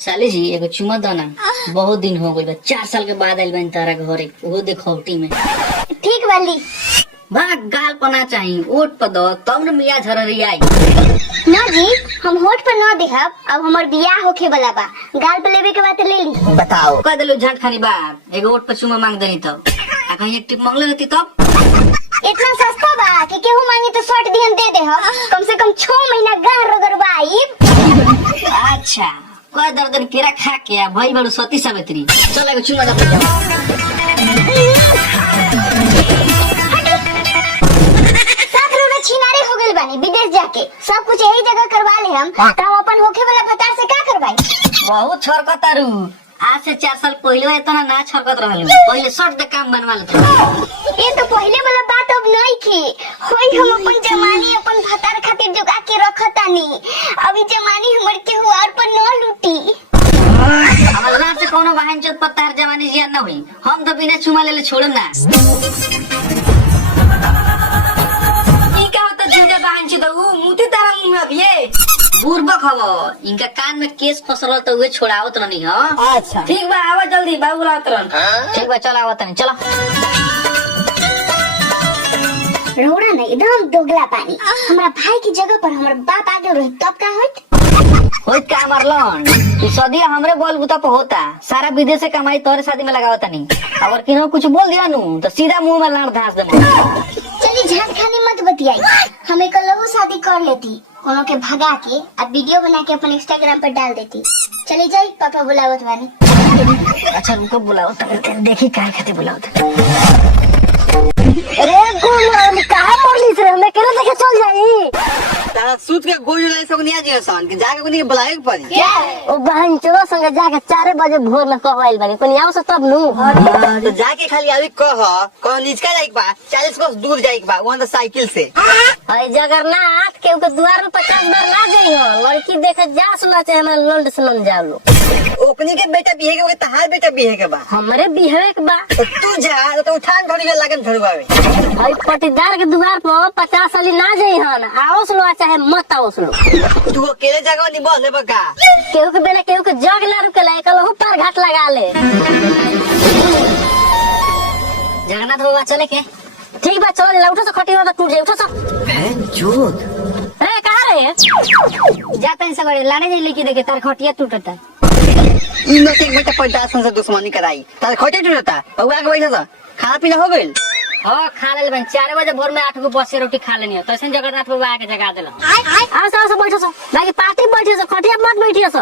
साली जी एगो चुमा दो ना, बहुत दिन हो गइल बा, 4 साल के बाद आइल बानी तारा घरे, वो देखौटी में। ठीक वाली बा गाल पना चाहिए, ओट पर दो तब न मिया झररी आई। ना जी, हम होठ पर ना देहब। अब हमार बियाह होखे वाला बा, गाल पे लेवे के बात ले ली। बताओ कह देलू झट खानी बात, एगो ओट पर चुमा मांग देनी तब आ कहीं एक टिप मांग लेती तब। इतना सस्ता बा कि केहू मांगी तो 60 दिन दे दे हम। कम से कम 6 महीना गाल रगड़वाई। अच्छा कोई दर्दन केरा खा के आ भाई बड़ू सती सावित्री, चल एगो चुमा दे। छिनारे हो गइल बानी विदेश जाके, सब कुछ यही जगह करवा ले हम। तब अपन होखे वाला भतार से का करवाई? बहुत छरकतारू, आज से 4 साल पहले इतना ना छरकत रहलू, पहले शर्ट दे काम बनवा लेते। ये तो पहले वाला बात अब नहीं थी। होई हम अपन जमानी अपन भतार खातिर जुगा के रखतानी। अभी जमानी हमर के और पर न लूटी। अल्लाह से कोनो बहन चोद पत्तार जवानी जिया ना हुई, हम तो बिना चुमा लेले छोड़म ना। बहन चोद मुती तारा मुंह में अभी बुरबक हवो, इनका कान में केस फसरल तो वे छोड़ावत नहीं हो। अच्छा ठीक बा, आवा जल्दी बाबू बुलावत रहन। ठीक बा चल आवत नहीं, चलो। रोड़ा नहीं एकदम दोगला पानी। हमारा भाई की जगह पर हमारा बाप आगे रही तब का होत? होत का मरलन कि सदिया हमरे बोल बुता पे होता, सारा विदेश से कमाई तोरे शादी में लगावत नहीं। अगर किनो कुछ बोल दिया नु तो सीधा मुंह में लाड़ धांस देबो। चली झाट खानी मत बतियाई, हमें कल शादी कर लेती, कोनो के भगा के अब वीडियो बना के अपन इंस्टाग्राम पर डाल देती। चली जाई, पापा बुलावत बानी। अच्छा रुको बुलाओ तब देखी काय खाते बुलाओ। अरे गोल कहां पड़ली से हमें केना देखे चल जाई? तारा सूत के गोल ले सकनिया जी सन के जाके कोनी के बुलाए के पड़ी। क्या ओ बहन चलो संगे जाके 4 बजे भोर में कहवाइल बानी, कोनी आओ से तब नु। तो जाके खाली अभी कह नीचका जाइक बा, 40 कोस दूर जाइक बा, वहां तो साइकिल से। अरे जगन्नाथ के ऊपर द्वार में 50 बार ना जाई हो, लड़की देखे जा सुना चाहे हमरा लंड से लन जाओ लो। ओकनी के बेटा बिहे के तहार बेटा बिहे के बा, हमरे बिहे के बा। तो तू जा तो उठान धोनी के लगन धरवावे। भाई पटीदार के द्वार पर 50 साली ना जाई हन, आओ सुलो चाहे मत आओ सुलो। तू अकेले जगह नहीं बोल लेबा का? केहू के बिना केहू के जग ना रुकेला, एकलहु पार घाट लगा ले। जगन्नाथ बाबा चले के? ठीक बा चल, उठो से खटिया तो टूट जाई, उठो से। बहन चोद ए कहां रे? जाता है सगरे लाने जाई लेके देखे तार खटिया टूटता। इनो के बेटा 50 से दुश्मनी कराई, तार खोटे टूटता, बउआ के बैठा था, खाना पीना हो गइल? हाँ खा ले बन, 4 बजे भोर में 8 को बस से रोटी खा लेनी हो, तो ऐसे जगन्नाथ बाबा आके जगा देला। आओ से बैठो से, बाकी पार्टी बैठे से, खटिया मत बैठिए से।